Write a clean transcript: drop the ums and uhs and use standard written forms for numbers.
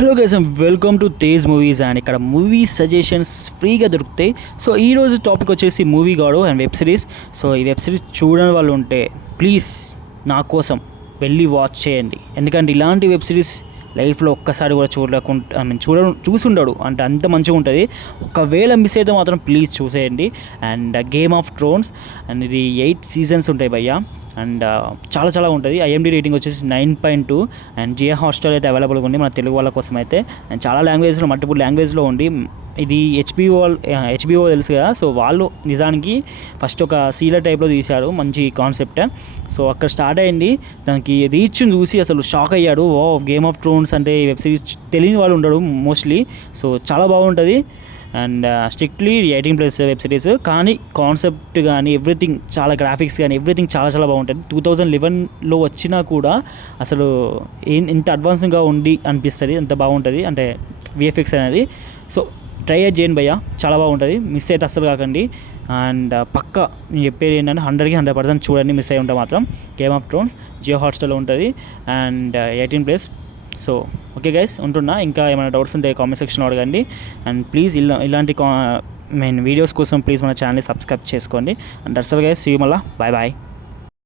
Hello guys and welcome to Tej movies and ఇక్కడ movie suggestions ఫ్రీగా దొరుకుతాయి. సో ఈరోజు టాపిక్ వచ్చేసి మూవీ గాడు అండ్ వెబ్ సిరీస్. సో ఈ వెబ్ సిరీస్ చూడని వాళ్ళు ఉంటే ప్లీజ్ నా కోసం వెళ్ళి వాచ్ చేయండి. ఎందుకంటే ఇలాంటి వెబ్ సిరీస్ లైఫ్లో ఒక్కసారి కూడా చూసి ఉండడు అంటే అంత మంచిగా ఉంటుంది. ఒకవేళ మిస్ అయితే మాత్రం ప్లీజ్ చూసేయండి. And game of Thrones and ఇది 8 సీజన్స్ ఉంటాయి భయ్యా. అండ్ చాలా చాలా ఉంటుంది. ఐఎండి రేటింగ్ వచ్చేసి 9.2 అండ్ జియో హాట్‌స్టార్ అయితే అవైలబుల్గా ఉంది మన తెలుగు వాళ్ళ కోసం అయితే. అండ్ చాలా లాంగ్వేజ్లో మల్టిపుల్ లాంగ్వేజ్లో ఉంది. ఇది హెచ్బిఓ తెలుసు కదా. సో వాళ్ళు నిజానికి ఫస్ట్ ఒక సీరియల్ టైప్లో తీశారు, మంచి కాన్సెప్ట్. సో అక్కడ స్టార్ట్ అయింది, దానికి రీచ్ని చూసి అసలు షాక్ అయ్యాడు. ఓ గేమ్ ఆఫ్ థ్రోన్స్ అంటే వెబ్ సిరీస్ తెలియని వాళ్ళు ఉండడు మోస్ట్లీ. సో చాలా బాగుంటుంది అండ్ స్ట్రిక్ట్లీ 18+ వెబ్ సిరీస్, కానీ కాన్సెప్ట్ కానీ ఎవ్రీథింగ్, చాలా గ్రాఫిక్స్ కానీ ఎవ్రీథింగ్ చాలా చాలా బాగుంటుంది. 2011లో వచ్చినా కూడా అసలు ఇంత అడ్వాన్స్గా ఉండి అనిపిస్తుంది, అంత బాగుంటుంది అంటే విఎఫ్ఎక్స్ అనేది. సో ట్రై చేయండి భయ్య, చాలా బాగుంటుంది. మిస్ అయితే అస్సలు కాకండి. అండ్ పక్కా నేను చెప్పేది ఏంటంటే 100కి 100% చూడండి. మిస్ అయ్యి ఉంటే మాత్రం గేమ్ ఆఫ్ థ్రోన్స్ జియో హాట్‌స్టార్లో ఉంటుంది అండ్ 18+. సో ఓకే గైస్, ఉంటున్నా. ఇంకా ఏమైనా డౌట్స్ ఉంటే కామెంట్ సెక్షన్లో అడగండి. అండ్ ప్లీజ్ ఇలాంటి వీడియోస్ కోసం ప్లీజ్ మన ఛానల్ని సబ్స్క్రైబ్ చేసుకోండి. And that's all guys, see you మళ్ళా, బాయ్ బాయ్.